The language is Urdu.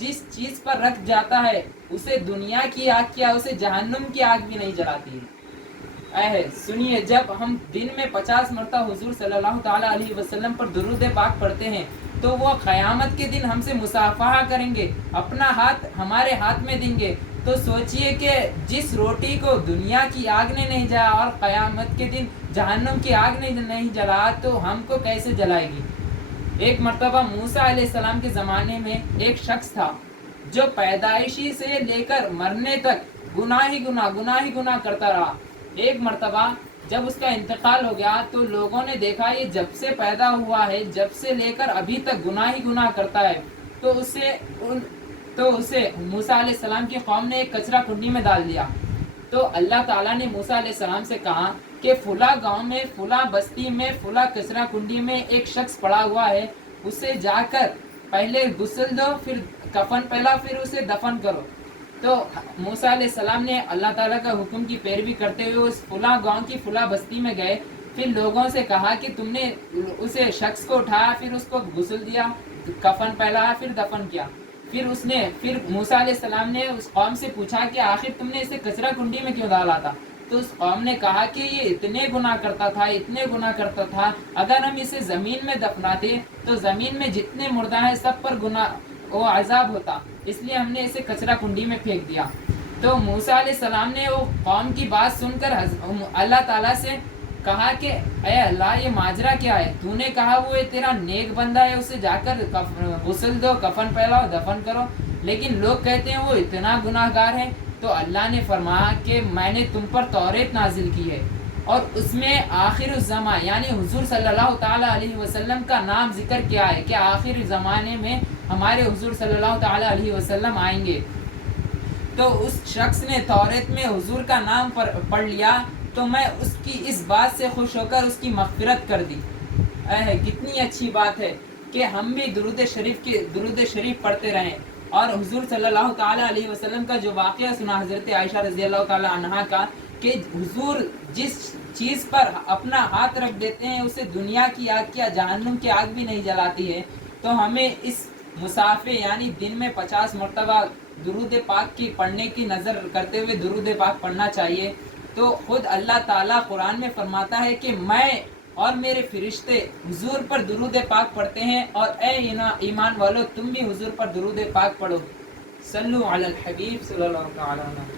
جس چیز پر رکھ جاتا ہے اسے دنیا کی آگ کیا اسے جہنم کی آگ بھی نہیں جلاتی ہے۔ سنیے، جب ہم دن میں 50 مرتبہ حضور صلی اللہ تعالیٰ علیہ وسلم پر درود پاک پڑھتے ہیں تو وہ قیامت کے دن ہم سے مصافحہ کریں گے، اپنا ہاتھ ہمارے ہاتھ میں دیں گے۔ تو سوچئے کہ جس روٹی کو دنیا کی آگ نے نہیں جلا اور قیامت کے دن جہنم کی آگ نے نہیں جلا تو ہم کو کیسے جلائے گی۔ ایک مرتبہ موسیٰ علیہ السلام کے زمانے میں ایک شخص تھا جو پیدائشی سے لے کر مرنے تک گناہ ہی گناہ کرتا رہا۔ ایک مرتبہ جب اس کا انتقال ہو گیا تو لوگوں نے دیکھا یہ جب سے پیدا ہوا ہے جب سے لے کر ابھی تک گناہ ہی گناہ کرتا ہے، تو اسے موسیٰ علیہ السلام کی قوم نے ایک کچرا کنڈی میں ڈال دیا۔ تو اللہ تعالیٰ نے موسیٰ علیہ السلام سے کہا کہ فلاں گاؤں میں فلاں بستی میں فلاں کچرا کنڈی میں ایک شخص پڑا ہوا ہے، اسے جا کر پہلے غسل دو، پھر کفن پہلا، پھر اسے دفن کرو۔ تو موسیٰ علیہ السلام نے اللہ تعالیٰ کا حکم کی پیروی کرتے ہوئے اس فلاں گاؤں کی فلاں بستی میں گئے، پھر لوگوں سے کہا کہ تم نے اسے شخص کو اٹھایا، پھر اس کو غسل دیا، کفن پہلایا، پھر دفن کیا۔ پھر موسیٰ علیہ السلام نے اس قوم سے پوچھا کہ آخر تم نے اسے کچرا کنڈی میں کیوں ڈالا تھا؟ تو اس قوم نے کہا کہ یہ اتنے گناہ کرتا تھا، اگر ہم اسے زمین میں دفناتے تو زمین میں جتنے مردہ ہیں سب پر وہ عذاب ہوتا، اس لیے ہم نے اسے کچرا کنڈی میں پھینک دیا۔ تو موسیٰ علیہ السلام نے وہ قوم کی بات سن کر اللہ تعالیٰ سے کہا کہ اے اللہ، یہ ماجرا کیا ہے؟ تو نے کہا وہ تیرا نیک بندہ ہے، اسے جا کر غسل دو، کفن پہلاؤ، دفن کرو، لیکن لوگ کہتے ہیں وہ اتنا گناہ گار ہے۔ تو اللہ نے فرمایا کہ میں نے تم پر توریت نازل کی ہے اور اس میں آخر الزماں یعنی حضور صلی اللہ تعالیٰ علیہ وسلم کا نام ذکر کیا ہے کہ آخر زمانے میں ہمارے حضور صلی اللہ تعالیٰ علیہ وسلم آئیں گے۔ تو اس شخص نے توریت میں حضور کا نام پڑھ لیا تو میں اس کی اس بات سے خوش ہو کر اس کی مغفرت کر دی۔ کتنی اچھی بات ہے کہ ہم بھی درود شریف پڑھتے رہیں۔ اور حضور صلی اللہ تعالیٰ علیہ وسلم کا جو واقعہ سنا حضرت عائشہ رضی اللہ تعالیٰ عنہا کا کہ حضور جس چیز پر اپنا ہاتھ رکھ دیتے ہیں اسے دنیا کی آگ کیا جہنم کی آگ بھی نہیں جلاتی ہے، تو ہمیں اس مسافے یعنی دن میں 50 مرتبہ درود پاک کی پڑھنے کی نظر کرتے ہوئے درود پاک پڑھنا چاہیے۔ تو خود اللہ تعالیٰ قرآن میں فرماتا ہے کہ میں اور میرے فرشتے حضور پر درود پاک پڑھتے ہیں، اور اے ایمان والو تم بھی حضور پر درود پاک پڑھو۔ صلو علی الحبیب صلی اللہ علیہ وسلم۔